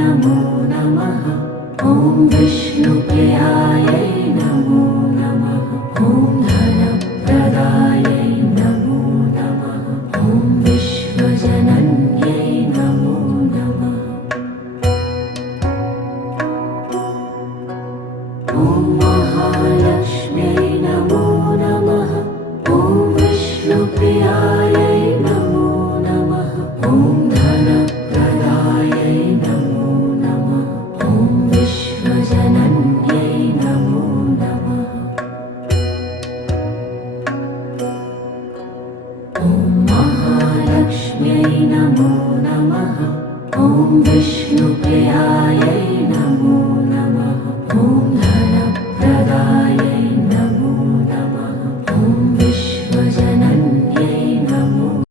नमो नमः। ॐ विष्णुप्रियायै नमो नमः। धनप्रदायै नमो नमः। नमो Namo